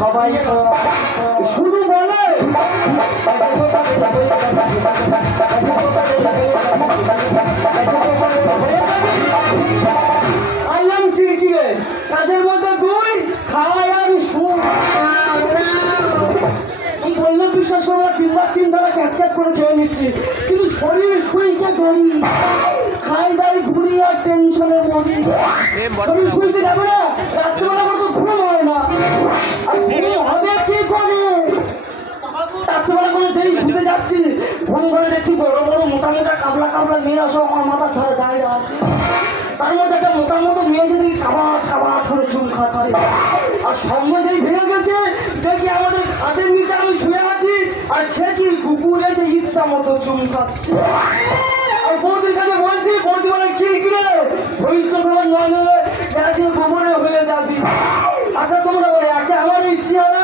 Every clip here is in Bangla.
সবাই শুধু বলে আইলাম কিরকিরে কাজের মধ্যে দুই খাওয়াই আর শুন বললে বিশ্বাস করবো তিন ধারা ক্যাট করে খেয়ে নিচ্ছি কিন্তু শরীর শুইতে ধরি খাই দাই ঘুরি আর টেনশনে মরি শরীর শুইতে যাবে না রাত্রিবেলা করে তো ঘুম হয় না আর ঘুম হবে কি করে রাত্রিবেলা করে যেই শুতে যাচ্ছি ঘুম করে দেখছি বড় বড় মোটা মোটা কাবলা মেয়ে আসো আমার মাথার ধরে দাঁড়িয়ে আছে তার মধ্যে একটা মোটার মতো মেয়ে যদি খাবার করে চুল খাচ্ছে আর সঙ্গে যেই ভেঙে গেছে দেখি আমাদের খাটের নিচে আমি শুয়ে আছি আর খেয়েছি কুকুর এসে ইচ্ছা মতো চুল খাচ্ছে আর বৌদির কাছে বলছি বৌদি বলে কিরে ধৈর্য ধরে নয় আজকে গোবরে হয়ে যাবি আচ্ছা তোমরা বলে একে আমার ইচ্ছে হবে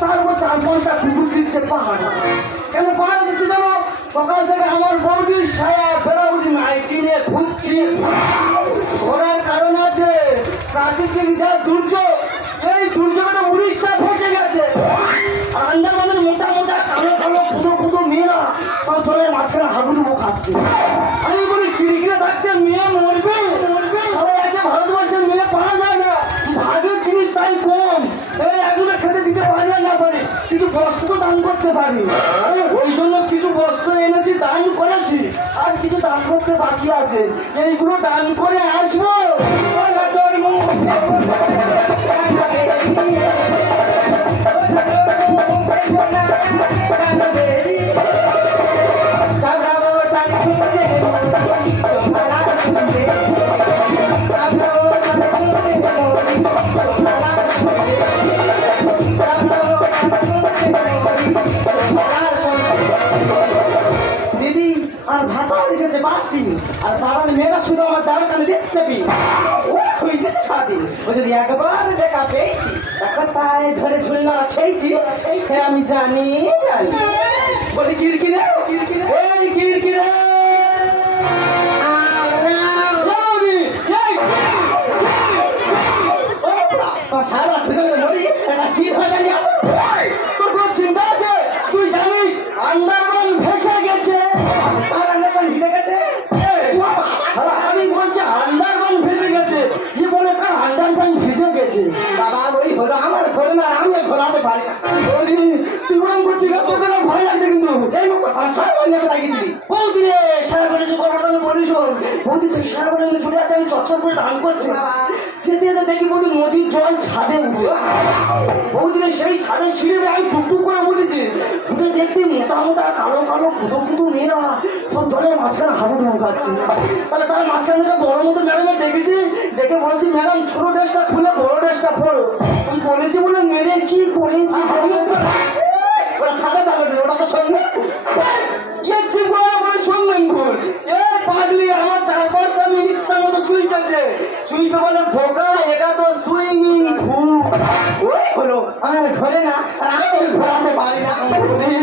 তার উপর 4-5টা কুকুর দিচ্ছে পাহাড় কেন পাহাড় দিচ্ছে জানো সকাল থেকে আমার বৌদির সায়া ফেরাবুজি নাইটি নিয়ে ঘুরছি ঘোরার কারণ আছে প্রাকৃতিক যা দুর্যোগ এই দুর্যোগটা উড়িষ্যা ফসে গেছে আর আন্দামানের মোটা মোটা কালো ফুটো মেয়েরা সব ধরে মাঝখানে হাবুডুবু খাচ্ছে আমি বলি কিরকিরে থাকতে মেয়ে মরবে সবাই একে ভারতবর্ষের মেয়ে পাওয়া যায় না ভাগের জিনিস তাই কম এই এগুলো খেতে দিতে পারি না পারি কিছু বস্ত্র তো দান করতে পারি ওই জন্য কিছু বস্ত্র এনেছি দান করেছি আর কিছু দান করতে বাকি আছে এইগুলো দান করে আসবো দিদি আর ভাতাও রেখেছে 5টি আর বাবার মেয়েরা শুধু আমার দাঁড় কানে দেখছে ওই দিচ্ছে স্বাধীন ও যদি একবার দেখা পেয়েছি এখন পায়ে ধরে ঝুলনা খেয়েছি আমি জানি বলি কিরকিরে এই কিরকিরে সারা খুঁজে মরি একটা চির হয়ে গেলি তোর কোনো চিন্তা আছে তুই জানিস আন্দারমান ভেসে গেছে আন্দারমান ভিজে গেছে আমি বলছি আন্দারমান ভেসে গেছে কি বলে কার আন্দারমান ভিজে গেছে বাবা ওই হলো আমার ঘরে না আমি ঘোরাতে পারি তুই বরং করতে তোদের ভয় লাগছে কিন্তু এই সাহেব অনেক লাগিয়েছিলি বৌদি রে সাহেব বলেছে কর্মচারী বলিস বৌদি তুই সাহেব বলে চলে যাচ্ছে আমি চচ্চর করে ধান করছি যেতে যেতে দেখি বৌদি নদীর জল ছাদে উঠবে বৌদি সেই ছাদের সিঁড়ে আমি টুকটুক করে উঠেছি উঠে দেখবি মোটা মোটা কালো ফুটো মেয়েরা সব জলের মাঝখানে হাবুডুবু খাচ্ছে তাহলে তার মাঝখানে থেকে বড় মতো ম্যাডামে দেখেছি দেখে বলছি ম্যাডাম ছোট ড্রেসটা খুলে বড় ড্রেসটা পড়ো আমি বলেছি বলে মেরে কি করেছি ওটা ছাদে তাহলে ওটা তো সঙ্গে শুনলেন ভুল এ পাগলি আমার 4-5টা ইচ্ছা মতো চুইটাছে চুইপে বলে ভোকা এটা তো সুইমিং পুল ওই হলো আমার ঘরে না আর আমি ঘোরাতে পারি না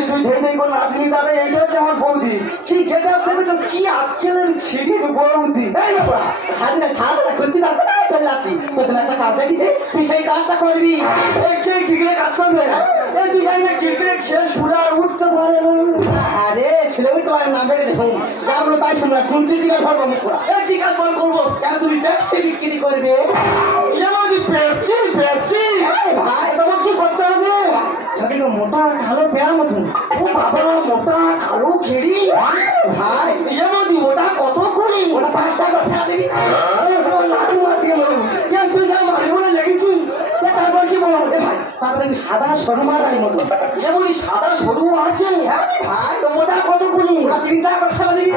তুই ধেই করে নাচনি তাহলে এইটা হচ্ছে আমার বৌদি কি গেট আপ দেখে তো কি আক্কেলের ছিড়ি বৌদি এই বাবা সাজিনা খাওয়া দাওয়া করতে যাচ্ছে না চলে যাচ্ছি তোদের একটা কাজ দেখেছি তুই সেই কাজটা করবি কে কিরকিরে কাজ করবে এই তুই জানি না কিরকিরে খেয়ে শুলে আর উঠতে পারে না আরে শুলে উঠতে পারে না বেড়ে দেখুন যা বলো তাই শুনলাম টুলটি টিকা ধরবো মুখরা এই ঠিক আছে বল করবো কেন তুমি ব্যবসা বিক্রি করবে পেপসি ভাই তোমার কি করতে হবে সেদিকে মোটা কালো পেয়ার মতন ও বাবা মোটা কালো খেড়ি ভাই ইয়ে বৌদি ওটা কত করি ওটা 5 টাকা ছাড়া দিবি লাডু মারতে তুই যা মারি বলে লেগেছি তারপর কি বলো ভাই তারপরে আমি সাদা সরু মাদারি মতো ইয়ে বৌদি সাদা সরু আছে ভাই তো মোটা কত করি ওটা 3 টাকা ছাড়া দিবি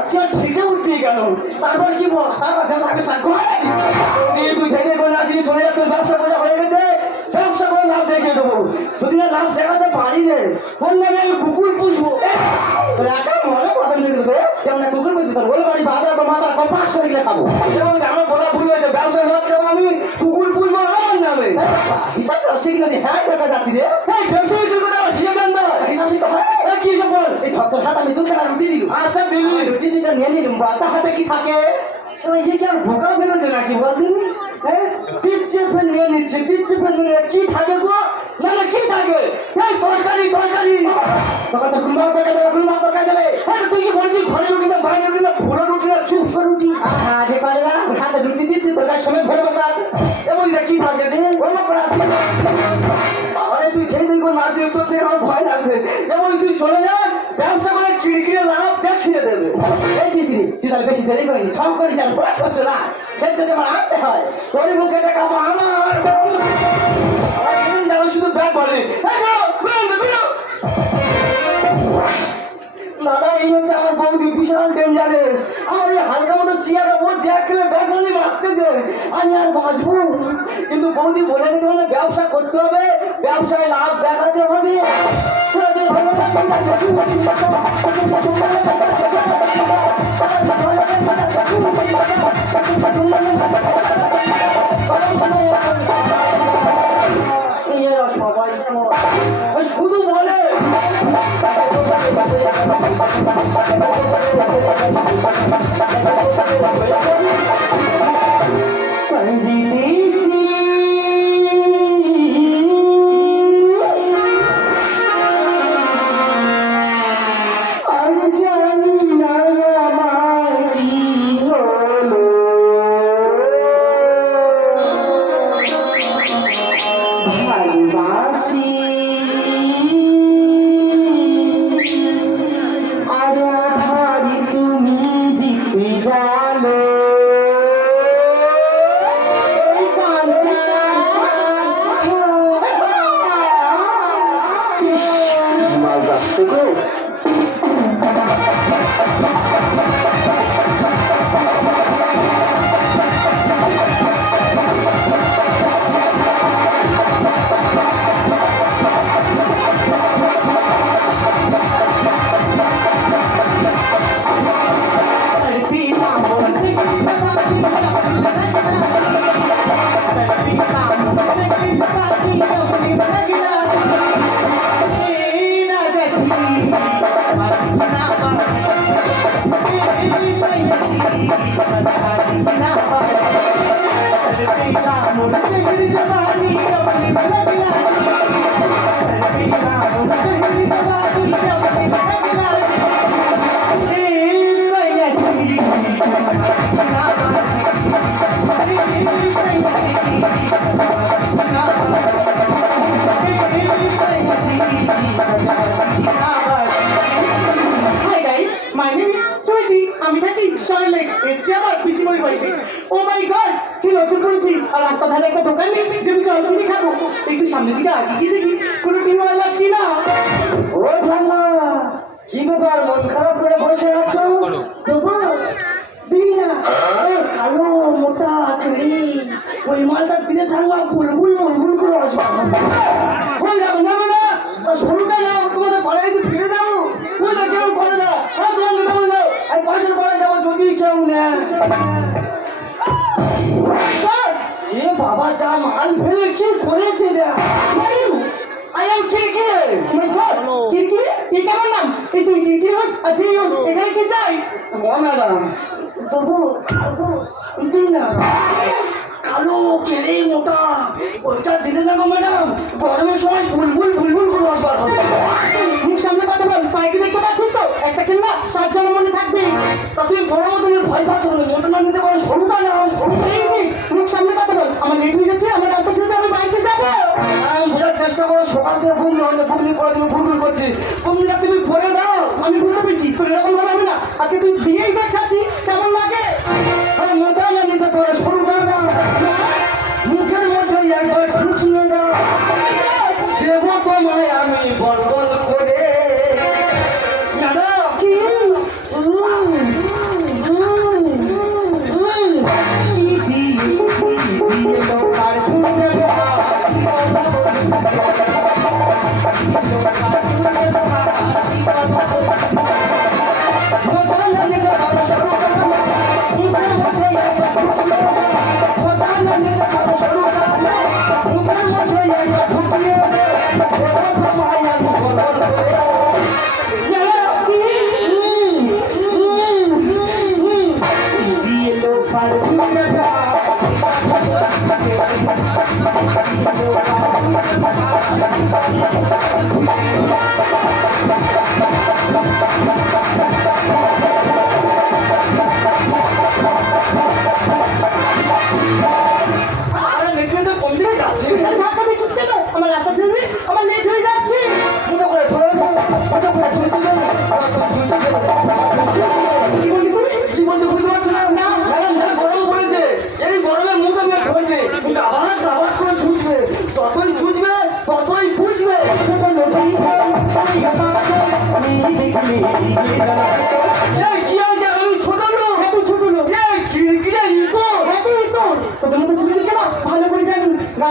আচ্ছা ঠিকই উঠতে কেন তারপর কি বল তারপর যা লাগে সাগো তুই ভেঙে করে আজকে চলে যাচ্ছে ব্যবসা বোঝা হয়ে গেছে ব্যবসা করে লাভ দেখিয়ে দেবো যদি না লাভ দেখাতে পারি রে কোন নামে আমি কুকুর পুষবো একা মনে কথা মিলে দেবে কেমন কুকুর পুষবি তোর ওই বাড়ি বাজার বা মাথার কপাস করে গিয়ে খাবো আমার বলা ভুল হয়েছে ব্যবসায় লস খাবো আমি কুকুর পুষবো আমার নামে হিসাবটা শিখে যদি হ্যাঁ দেখা যাচ্ছি রে এই ব্যবসা বিক্রি করে হিসাব দেন না হিসাব শিখতে হয় কি আমি তো কেন রুটি দিলু। আচ্ছা দিলি। রুটি দিটা নিয়ে নিলাম। বাতা হাতে কি থাকে? ये क्या भूखा बेरोजे नाকি বলদিনি হ্যাঁ পিচ্ছে ফেল নিয়ে নিচ্ছে পিচ্ছে ফেল নিয়ে কি থাকে গো না না কি থাকে এই তরকারি তরকারি তখন তো গুলমা করে দেবে। আরে তুই কি বলছিস ঘরে রুটি না বাইরে রুটি না ভোলা রুটি না চুপ রুটি হ্যাঁ যে পারে না হাতে রুটি দিচ্ছি তোর কাছে সময় ধরে বসে আছে। এবং এটা কি থাকে রে বলো প্রার্থী আরে তুই খেয়ে দেখো নাচে তো তোর আমার ভয় লাগবে এবং তুই চলে যা ব্যবসা করে কিড়কিড়ে লাগাব দেখ ছিঁড়ে দেবে এই দিদি তুই তাহলে বেশি দেরি করিনি ছক করে যান ব্রাশ করছো না এর জন্য আমার আনতে হয় তোর মুখে দেখা আমার যেন শুধু ব্যাগ বলে দাদা এই হচ্ছে আমার বৌদি বিশাল ডেঞ্জারেস আমার এই হালকা মতো চেয়ার ও জ্যাক খেলে ব্যাগ বলে মারতেছে আমি আর বাঁচবো কিন্তু বৌদি বলে দিতে মানে ব্যবসা করতে হবে ব্যবসায় লাভ দেখাতে হবে এরা সবাই শুধু বলে রাস্তা ধারে একটা দোকান নেই যে আমি জল কিনে খাবো একটু সামনে দিকে আগে গিয়ে দেখি কোনো টিউবওয়েল আছে কিনা। ও ঠাম্মা কি ব্যাপার মন খারাপ করে বসে আছো দেবো দিই না কালো মোটা চুড়ি ওই মালটা দিলে ঠাম্মা বুলবুল বুলবুল করে আসবে ওই যাবো না না সরুটা যাও তোমাদের পাড়ায় যদি ফিরে যাবো ওই তো কেউ করে না তোমার নেবো যাও আর পাশের পাড়ায় যাবো যদি কেউ নেয় এ বাবা যা মাল ফেলে কি করেছে রে I am Kirkire my god Kirkire এই কেমন নাম এই তুই কিরকিরে হোস আচ্ছা এই এখানে কি চাই ম্যাডাম তবু দিন না কালো কেড়ে মোটা ওইটা দিলে না গো ম্যাডাম গরমের সময় বুলবুল বুলবুল করে আসবার হবে মুখ সামনে কথা বল পাইকে দেখতে পাচ্ছিস তো একটা কিনবা 7 জনের মনে থাকবে তা তুই বড় মতো ভয় পাচ্ছ না মোটা না নিতে পারো সরুটা না মুখ সামনে কথা বল আমার লেট হয়ে যাচ্ছে আমার রাস্তা ছেড়ে আমি বাইকে যাবো বোঝার চেষ্টা করো সকাল থেকে বুমনি হলে বুমনি করে তুমি বুলবুল করছি বুমনিটা তুমি করে দাও আমি বুঝতে পেরেছি তোর এরকম ভাবে হবে না আজকে তুই দিয়েই দেখাচ্ছি কেমন লাগে আরে মোটা না নিতে পারো সরুটা না মুখের মধ্যে একবার ঢুকিয়ে দাও দেবো তোমায় আমি বল বল করে ম্যাডাম কি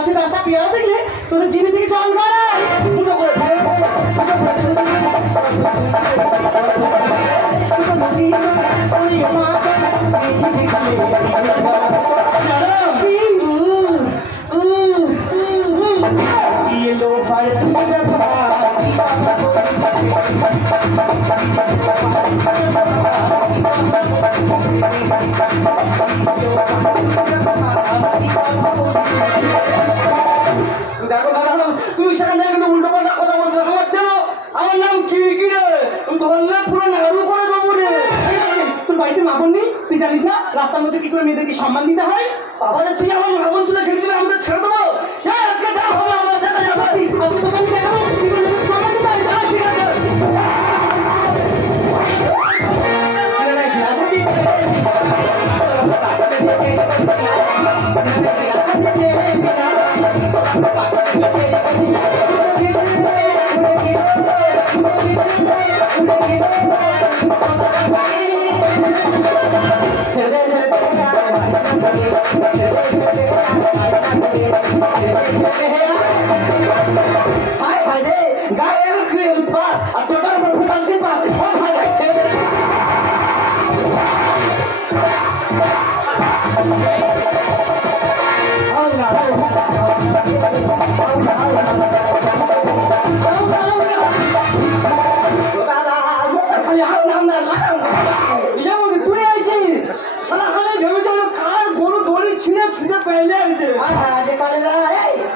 গাছে আসা পেয়ারা দেখলে তোদের জিভে থেকে জল গড়ায়। ফুটো করে ছেড়ে দে, ফুটো করে ছেড়ে দে। দেখো দাদা, তুমি সেখানে কিন্তু উল্টো পাল্টা কথা বলছো। আমার ছিল, আমার নাম কি কি রে? তুমি ধরলে পুরো নাড়ু করে দেবো রে। তোর বাড়িতে মা বোন নেই? তুই জানিস না রাস্তার মধ্যে কি করে মেয়েদেরকে সম্মান দিতে হয়? বাবারে তুই আমার মা বোন তুলে খেলে দিলে আমাদের ছেড়ে দেবো? হ্যাঁ, আজকে দেখা হবে, আমরা দেখা যাবে। আজকে তোকে আমি দেখাবো কি করে মেয়েদেরকে সম্মান দিতে হয়। হ্যাঁ, ঠিক আছে। ছেড়ে নাই, ছেড়ে আসে কি? ভাই ভাই রে, গায়ের ক্রিল পাত আর তোটার উপর ফুটানছি পাত। ও ভাই ভাই, ছেড়ে দে। খালি হাও নাম না, লাগাও না। ইয়া বলছি, তুই আইছিস? শালা আমি ভেবেছিলাম কার গরু দড়ি ছিঁড়ে ছিঁড়ে পেলে আইছে।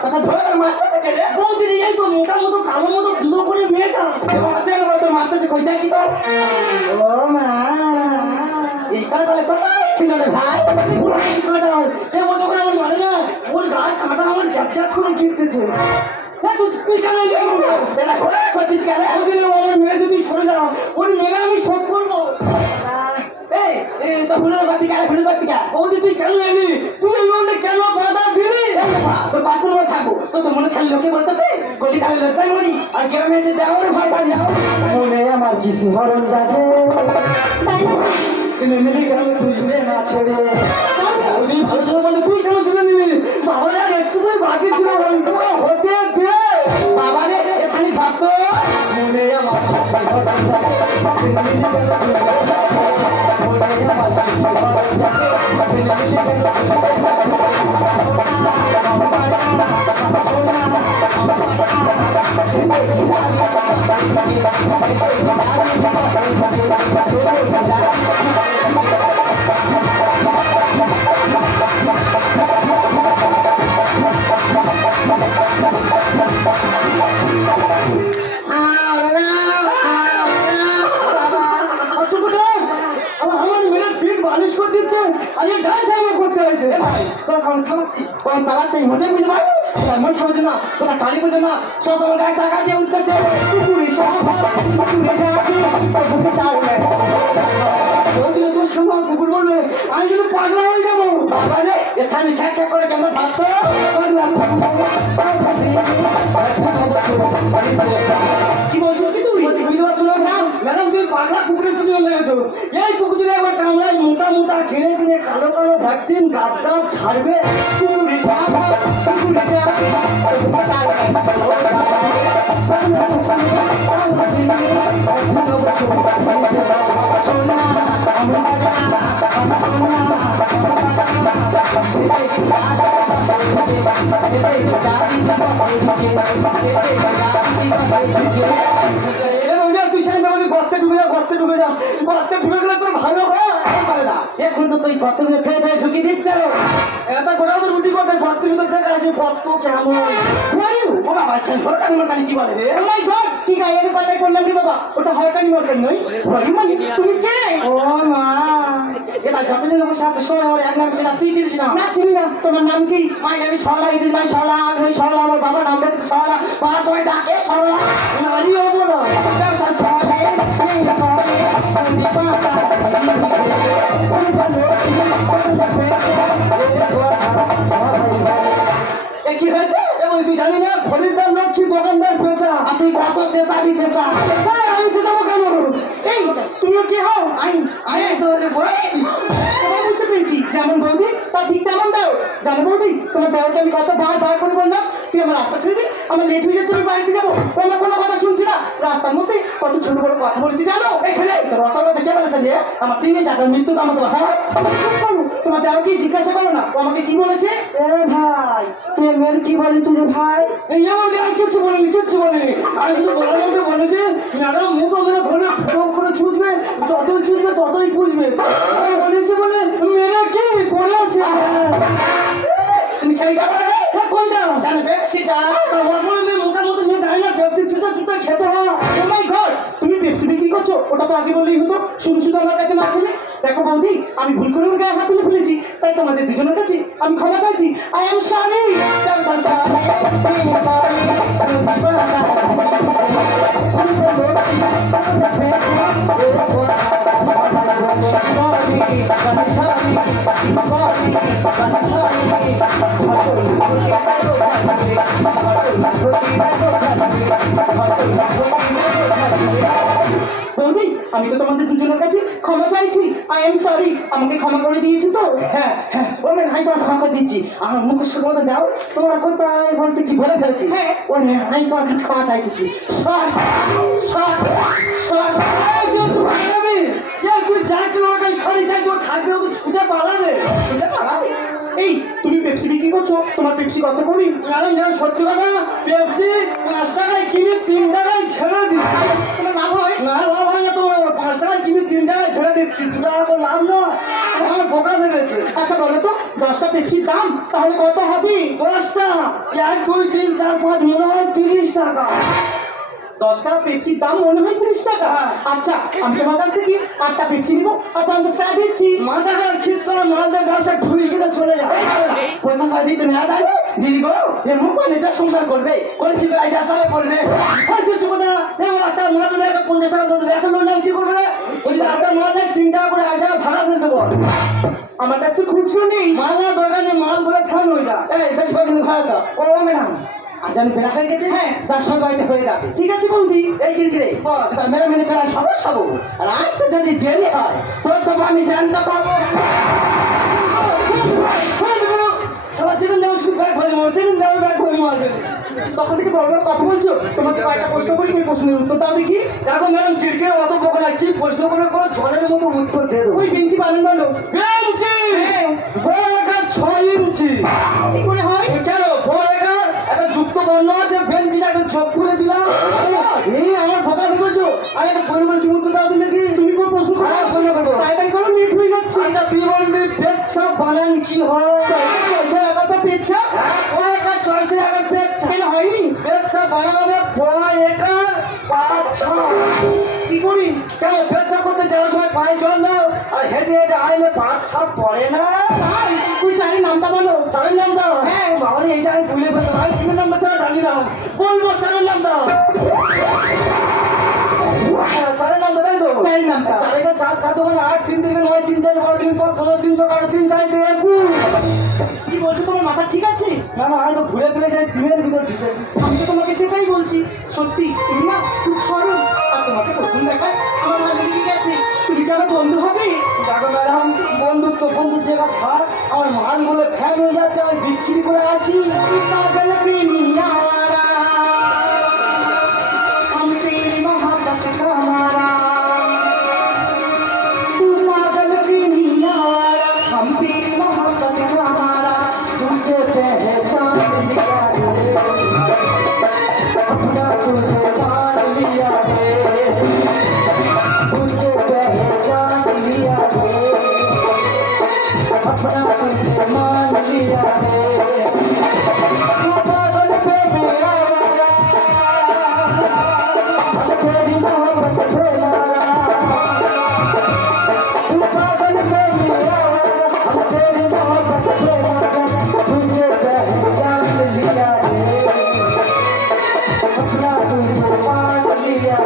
কথা ধরে মারতেছে কে রে? বৌদির এই তো মোটা মতো কালো মতো ধুলো করে মেয়েটা। বাচ্চা এগুলো তো মারতেছে কই দেখি তো। ও মা, এই কাটালে কোথায় ছিল রে ভাই? পুরো কাটা। এ মতো করে আমার মানে না, ওর গায়ে কাটা আমার গ্যাস গ্যাস করে গিয়েছে। তুই কেন এলি আমার গায়ে? এলা ঘোড়া করতিস কেন? বৌদির আমার মেয়ে যদি সরে যাও, ওর মেয়েরা আমি শোধ করবো। এই এই তো ফুলের বাতি কারে ফুলের বাতি কা? বৌদি তুই কেন এলি? তুই এই মনে কেন বাধা দিলি? তো বাতুর মনে থাকবো তো তো মনে খালি লোকে বলতেছে গলি খালি লজ্জায় মরি আর গ্রামে যে দেওয়ার ভয় পাই না। মনে আমার কিছু হরণ জাগে, নিলি কেন তুই না ছেড়ে? বৌদি ভালো ছিল বলে তুই কেন তুলে নিলি? বাবার আর একটুকুই বাকি ছিল, ওইটুকু হতে দে। বাবা রে এখানে ভাবতো মনে আমার কিছু হরণ জাগে, নিলি কেন তুই না ছেড়ে? মনে আমার কিছু হরণ জাগে, নিলি কেন আমার মেয়ের পিঠ বালিশ করে দিচ্ছে, আর এই ডাই সাইমা করতে হয়েছে। তোর কারণ খামাচ্ছি কোন চালাচ্ছি মোটে বুঝতে পারবি আমার সমাজ না তোরা কালী পুজো না সব আমার গায়ে টাকা দিয়ে উঠতেছে পুকুরে সব পুকুরে যাবি পুকুরে যাবে বৌদি তোর সঙ্গে আমার কুকুর বললে আমি কিন্তু পাগলা হয়ে যাবো। বাবা রে এখানে খ্যাক খ্যাক করে কেমন ভাবতো কি বলছিস কি তুই বুঝতে পারছো না? ম্যাডাম তুমি পাগলা কুকুরের প্রতি লেগেছো। এই কুকুরে একবার কামড়ায় মোটা মোটা কিনে কিনে কালো কালো ভ্যাকসিন গাপ গাপ ছাড়বে। পুকুরে সব পুকুরে যাবে তুই সামনে বলি গর্তে ঢুকে যা, গর্তে ঢুকে যা। গর্তে ঢুকে গেলে তোর ভালো হয়। এখন তো তুই কত খেয়ে খেয়ে ঢুকি দিচ্ছ এটা গোটা তো রুটি করবে, গর্তের ভিতর দেখা আছে গর্ত কেমন। ও বাবা হরকানি মরকানি কি বলে রে আল্লাহ গড কি গায়ের পাল্লাই করলাম রে বাবা ওটা হরকানি মরকানি নয় হরিমানি তুমি কে ও মা, এটা যতজন বসে আছে সবাই আমার এক নাম চেনা তুই চিনিস না না চিনি না তোমার নাম কি মাই আমি Sarala it is my Sarala আমি ওই সরলা আমার বাবার নাম দেখতে সরলা পাড়া সবাই ডাকে সরলা নারী হবো না। কি হয়েছে এবং তুই জানি না খরিদ্দার লক্ষ্মী দোকানদার পেঁচা। আর তুই কত চেঁচাবি চেঁচা আমি চেঁচাবো কেন? এই তুমি কি হও আই আই তোরে বই এবার বুঝতে পেরেছি। বলেছি যেমন বৌদি তা ঠিক তেমন দাও। জানো বৌদি, তোমার দেওয়াকে আমি কত বার করে বললাম তুই আমার রাস্তা ছেড়ে দে, আমার লেট হয়ে যাচ্ছে, আমি বাড়িতে যাবো। কোনো কথা শুনছি না, রাস্তার মধ্যে কত ছোট বড় কথা বলছি জানো। এই ছেলে তোর অত কথা কে বলেছে যে আমার চিনি চাকর মৃত্যু তো আমাকে হ্যাঁ তোমার দেওয়াকে জিজ্ঞাসা করো না ও আমাকে কি বলেছে। এ ভাই তুই মেয়ের কি বলেছিস রে ভাই? এই আমাকে আর কিচ্ছু বলিনি আমি শুধু বলার মধ্যে বলেছে ম্যাডাম মুখ আমাকে ধরে ফোন করে ছুটবে, যতই ছুটবে ততই পুষবে বলেছে বলে মেয়েরা কি করেছে। তুমি সেই ব্যাপারে কোনটা জানো পেপসিটা আমার মেয়ে মুখের মধ্যে নিয়ে দেয় না, পেপসি চুটা খেতে হয়। ও মাই গড, তুমি পেপসি বিক্রি করছো? ওটা তো আগে বললেই হতো, শুধু আমার কাছে না খেলে। দেখো বৌদি, আমি ভুল করে ওর গায়ে হাত তুলে ফেলেছি, তাই তোমাদের দুজনের কাছে আমি ক্ষমা চাইছি। I am sorry. বৌদি, আমি তো তোমাদের দুজনের কাছে ক্ষমা চাইছি। আই এম সরি, আমাকে ক্ষমা করে দিয়েছি তো? হ্যাঁ হ্যাঁ, ওই হাই তোমার ক্ষমা করে দিচ্ছি। আমার মুখের সঙ্গে মতো দাও, তোমার কোথায় বলতে কি বলে ফেলেছি। হ্যাঁ, ওই হাই তোমার কাছে ক্ষমা চাইতেছি। তুই যা কিলো সরি চাই তোর থাকবে, তো ছুটে পালাবে। এই তুমি পেপসি বিক্রি করছো, তোমার পেপসি কত করি? ম্যাডাম যেন 70 টাকা, পেপসি 5 টাকায় কিনে 3 টাকায় ছেড়ে দিই। তোমার লাভ হয় না? লাভ হয় না তোমার, 5 টাকায় কিনে 3 টাকায় ছেড়ে দিই, 3 টাকা তো লাভ নয়। আমার বোকা ভেবেছে। আচ্ছা বলো তো, 10টা পেপসির দাম তাহলে কত হবে? 10টা 1 2 3 4 5 মনে হয় 30 টাকা। 10টা পেপসির দাম মনে হয় 30 টাকা। আচ্ছা, আমি তোমার কাছ থেকে 8টা পেপসি নিবো আর 50 টাকা দিচ্ছি। মাথা খারাপ খিচ করে মালদার ব্যবসা ঢুকে গেলে চলে যায়। 50 টাকা দিতে না জানি দিদি গো, এ মুখ নিজে সংসার করবে, করে শিখে আইডিয়া চালে করবে। কিছু কথা না, একটা মাল দেবে, একটা 50 টাকা দেবে, একটা লোন নাম কি করবে? ওই একটা মাল দেয় 3 টাকা করে 8 টাকা ভাড়া ফেলতে দেবো। আমার কাছে খুচরো নেই, মাল না দরকার নেই, মাল বলে খান হয়ে যা। এই বেশ করে কিন্তু ভাড়া চাও ও ম্যাডাম। আজ আমি বেলা হয়ে গেছে, হ্যাঁ তার সঙ্গে বাড়িতে হয়ে যাবে। ঠিক আছে বৌদি, এই কিনকিরে তার মেলা মেনে ফেলার সমস্যা বউ, আর আসতে যদি দেরি হয় তোর তো আমি জানতে পারবো। তখন থেকে বড় বড় কথা বলছো, তোমাকে কয়েকটা প্রশ্ন করি, ওই প্রশ্নের উত্তর দাও দেখি। দেখো ম্যাডাম, চিরকে অত বোকা না, কি প্রশ্ন করে কোনো জলের মতো উত্তর দিয়ে দেবো। ওই বেঞ্চি বানান বলো। বেঞ্চি 6 ইঞ্চি কি করে হয়? কেন একটা যুক্ত বর্ণ আছে, বেঞ্চিটা একটা চোখ করে দিলাম। এই আমার বোকা ভেবেছো? আর একটা বই বলে তুমি উত্তর দাও দিন নাকি? তুমি কোন প্রশ্ন করো? করবো তাই করো, নেট হয়ে যাচ্ছে। আচ্ছা তুই বলবি পেচ্ছা বানান কি হয়? একটা পেচ্ছা, চলছে একটা পেচ্ছা কেন হয়নি? পেচ্ছা বানাবে 5 কি করি? কেন পেচ্ছা করতে যাওয়ার সময় পায়ে জল দাও, আর হেঁটে হেঁটে আইলে 5 পড়ে না? তুই চারের নামটা বলো। চারের নাম দাও? হ্যাঁ বাবারে, এইটা আমি ভুলে ফেলতে ভাই, তিনের নাম্বার ছাড়া জানি না, বলবো চারের নাম দাও। চারের নামটা তাই তো? চারের নামটা 4 4 4 2 8 3 3 9 3 4 12 3 5 15 300 3 3 21। কি বলছো, তোমার মাথা ঠিক আছে? না না, আমি তো ঘুরে ফিরে যাই দিনের ভিতর ঢুকে। আমি তো তোমাকে সেটাই বলছি, সত্যি তুমি না খুব সরল, আর তোমাকে প্রথম দেখায় আমার ভালো লেগে গেছে। তুমি কি আমার বন্ধু হবে? দেখো ম্যাডাম, বন্ধুত্ব বন্ধুর জায়গা থাক, আমার মালগুলো ফ্যান হয়ে যাচ্ছে, আমি বিক্রি করে আসি। পাগল প্রেমিয়া हम तेरी मोहब्बत का हमारा, तू पागल प्रेमिया हम तेरी मोहब्बत का हमारा, तुझे पहचान लिया अपना तुझे मान लिया तुझे पहचान लिया अपना तुझे मान लिया तू पागल प्रेमिया तेरी मोहब्बत से मारा, तू पागल प्रेमिया हम तेरी मोहब्बत से मारा, तुझे पहचान लिया अपना तुझे मान लिया